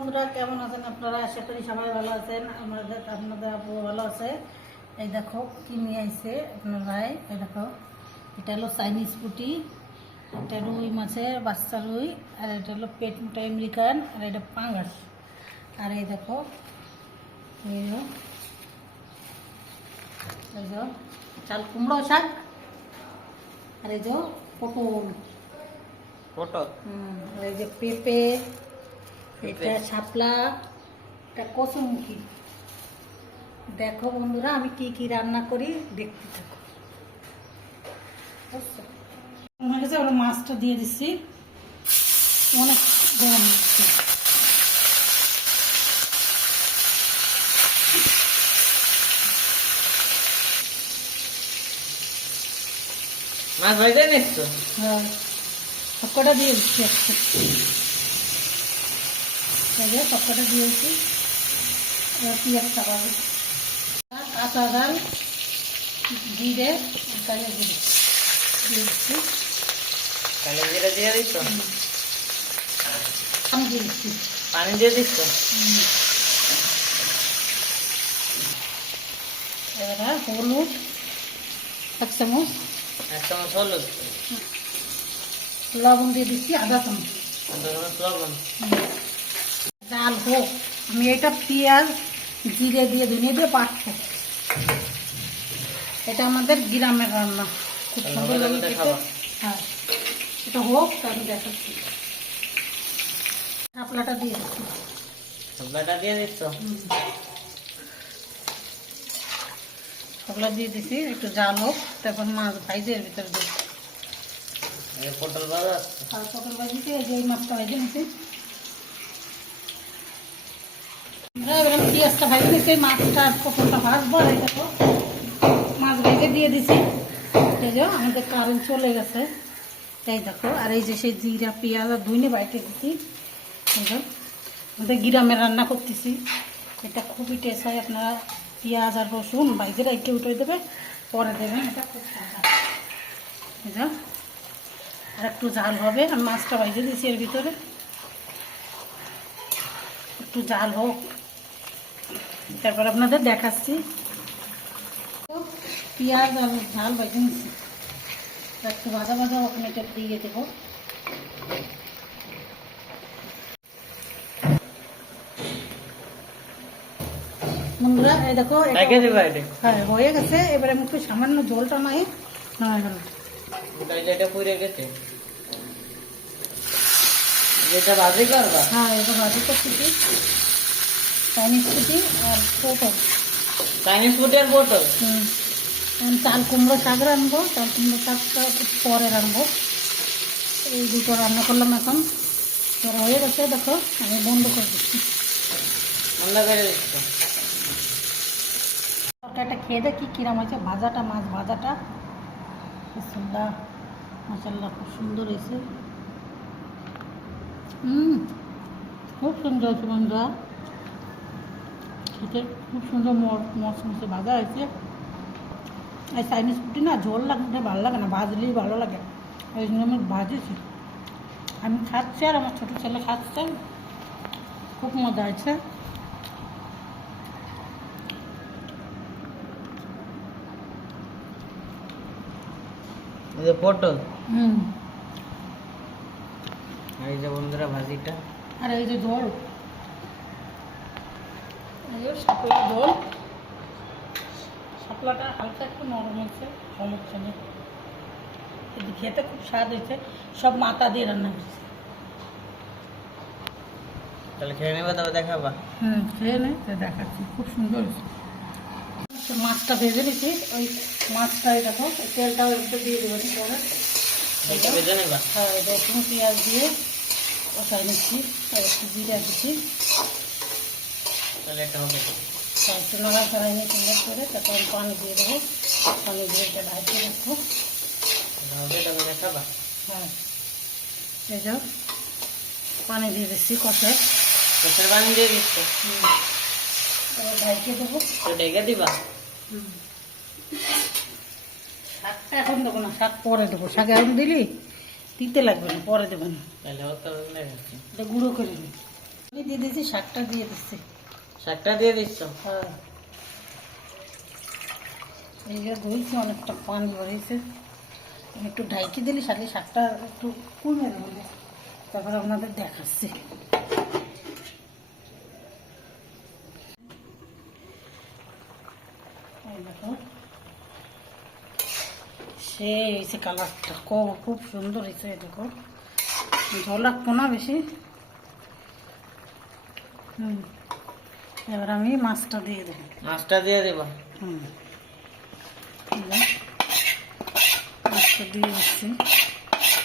বন্ধুরা, কেমন আছেন আপনারা? আশা করি সবাই ভালো আছেন। আপনাদের আপু ভালো আছে। এই দেখো কি নিয়ে আসছে আপনার ভাই। এই দেখো, এটা হলো চাইনিজ পুঁটি, এটা রুই মাছের বাচ্চা রুই, আর এটা হলো পেট মোটা আমেরিকান, আর এটা পাঙ্গাস। আর এই দেখো এই যে চাল কুমড়ো শাক, আর এই যে পটল, আর এই যে পেঁপে, এটা শাপলা, এটা কচুমুখী। দেখো বন্ধুরা, আমি কি কি রান্না করি দেখতে থাকো। বুঝছো, আমার কাছে ওরা মাছটা দিয়ে দিচ্ছি, অনেক গরম হচ্ছে। মাছ ভাজতে নিচ্ছো? হ্যাঁ, সবকটা দিয়ে দিচ্ছি একটু। এই যে সবকটা দিয়েছি, এবার পেঁয়াজটা পাবো, কাঁচা ডাল, জিরে, কালো জিরে দিয়ে দিচ্ছি। কালো জিরা দিয়ে দিচ্ছ? আমি দিয়ে দিচ্ছি। পানি দিয়ে দিচ্ছ? এবার হলুদ 1 চামচ, 1 চামচ হলুদ, লবণ দিয়ে দিচ্ছি আধা চামচ, 2 চামচ লবণ। ডাল হোক, আমি এটা পেঁয়াজ জিরে দিয়ে ধনিয়া দিয়ে বাটবো। এটা আমাদের গ্রামের রান্না, খুব সুন্দর লাগে খেতে। হ্যাঁ, এটা হোক, আমি দেখাচ্ছি। শাপলাটা দিয়ে দিচ্ছি। শাপলাটা দিয়ে দিচ্ছ? শাপলা দিয়ে দিচ্ছি, একটু জাল হোক, তারপর মাছ ভাইজে এর ভিতরে দেবো। পটল ভাজা আছে? আর পটল ভাজিতে এই যে এই মাছটা ভাইজে নিচ্ছি। এবার আমি পেঁয়াজটা ভাইজে নিচ্ছি, মাছটা আর পটলটা ভাজবো। আর এই দেখো মাছ ভেজে দিয়ে দিছি। এই যে আমাদের কারেন্ট চলে গেছে, এই দেখো। আর এই যে সেই জিরা পেঁয়াজ আর ধুইনে বাইটে দিচ্ছি। আমাদের গ্রামে রান্না করতেছি, এটা খুবই টেস্ট হয়। আপনারা পেঁয়াজ আর রসুন বাইজে রেখে উঠে দেবে, পরে দেবেন, এটা খুব মজা। এই যে আর একটু ঝাল হবে, আমি মাছটা বাইজে দিয়েছি এর ভিতরে, একটু ঝাল হোক, তারপর আপনাদের দেখাচ্ছি। পেঁয়াজ আর ঝাল বাইজে নিচ্ছি, একটু ভাজা ভাজা ওখানে এটা দিয়ে দেবো। বন্ধুরা এই দেখো, হ্যাঁ হয়ে গেছে। এবারে আমি একটু সামান্য ঝোলটা নাই হয়ে গেল। এটা পুড়ে গেছে, যেটা ভাজি করবা? হ্যাঁ, এটা ভাজি করতেছি, চাইনিজ পুঁটি আর পটল। চাইনিজ পুঁটি আর পটল? চাল কুমড়ো শাক রানবো, চাল কুমড়ো শাকটা পরে রানবো। এই দুটো রান্না করলাম এখন, এবার হয়ে গেছে। দেখো আমি বন্ধ করে দিচ্ছি। বন্ধ করে দিচ্ছ? তরকারিটা খেয়ে দেখি কিরম হয়েছে। ভাজাটা, মাছ ভাজাটা বিসমিল্লাহ, মাশাআল্লাহ খুব সুন্দর হয়েছে। খুব সুন্দর হয়েছে বন্ধুরা, খেতে খুব সুন্দর মশমশে ভাজা হয়েছে। এই চাইনিজ পুঁটি না ঝোল লাগতে ভালো লাগে না, ভাজলেই ভালো লাগে, ওই জন্য আমি ভাজেছি। আমি খাচ্ছি আর আমার ছোটো ছেলে খাচ্ছে, খুব মজা হয়েছে। পটল, এই যে বন্ধুরা ভাজিটা, আর এই যে ঝোল, এই যে শাপলা ঝোল। শাপলাটা হালকা একটু নরম হয়েছে, সমস্যা নেই, কিন্তু খেতে খুব স্বাদ হয়েছে। সব মাথা দিয়ে রান্না করছে। তাহলে খেয়ে নেবা, তবে দেখাবা? খেয়ে নেই, তো দেখাচ্ছি, খুব সুন্দর হয়েছে। মাছটা ভেজে নিচ্ছি, ওই মাছটাই দেখো, তেলটা একটু দিয়ে দেবেন পরে। ভেজে নেবা? হ্যাঁ, রসুন পেঁয়াজ দিয়ে কষাই নিচ্ছি, আর একটু জিরা দিচ্ছি। তাহলে এটা হবে? একটু নাড়া ছাড়াই নিয়ে সুন্দর করে, তারপর আমি পানি দিয়ে দেবো। পানি দিয়ে এটা ঢাকিয়ে রাখবো। হবে, তবে দেখাবা? হ্যাঁ, এই যে পানি দিয়ে দিচ্ছি কষায়। কষার পানি দিয়ে দিচ্ছ? এবার ঢাকিয়ে দেবো। তো ঢেকে দিবা? শাকটা এখন দেবো না, শাক পরে দেবো। শাক এখন দিলি দিতে লাগবে না, পরে দেবেন। তাহলে অত লাগে এটা গুঁড়ো করে নিই। আমি দিয়ে দিয়েছি, শাকটা দিয়ে দিচ্ছি। শাকটা দিয়ে দিচ্ছ? হ্যাঁ, এই যে ধুইছি, অনেকটা পানি বেরিয়েছে। আমি একটু ঢাইকি দিলি সাথে শাকটা একটু কমে দেবে, তারপরে আপনাদের দেখাচ্ছি। এই দেখো, সে হয়েছে কালারটা, খুব সুন্দর হয়েছে। এই দেখো, জল রাখবো না বেশি। এবার আমি মাছটা দিয়ে দেবো। মাছটা দিয়ে দিবা? মাছটা দিয়ে দিচ্ছি।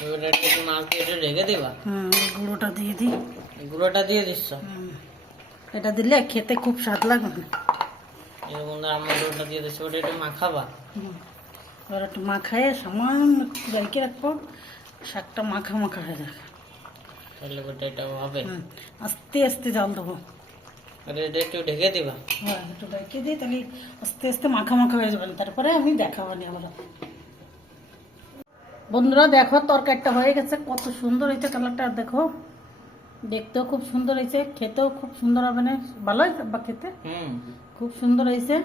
এবার একটু মাছ দিয়ে একটু ঢেকে দিবা? গুঁড়োটা দিয়ে দিই। গুঁড়োটা দিয়ে দিচ্ছ? এটা দিলে খেতে খুব স্বাদ লাগবে। এর মধ্যে আমার গুঁড়োটা দিয়ে দিচ্ছ, ওটা একটু মাখাবা? এবার একটু মাখায় সামান্য একটু রেখে রাখবো, শাকটা মাখা মাখা হয়ে যাবে। তাহলে ওটা এটা হবে। আস্তে আস্তে জল দেবো। আর এটা একটু ঢেকে দিবা? হ্যাঁ, একটু রেখে দিই, তাহলে আস্তে আস্তে মাখা মাখা হয়ে যাবে। তারপরে আমি দেখাবো নি আমরা। বন্ধুরা দেখো, তরকারিটা হয়ে গেছে, কত সুন্দর হয়েছে কালারটা। দেখো, দেখতেও খুব সুন্দর হয়েছে, খেতেও খুব সুন্দর হবে। না ভালো হয়েছে বা খেতে খুব সুন্দর হয়েছে।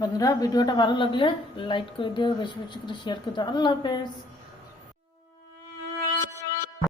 বন্ধুরা, ভিডিওটা ভালো লাগলে লাইক করে দিও, বেশি বেশি করে শেয়ার করে দিও। আল্লাহ হাফেজ।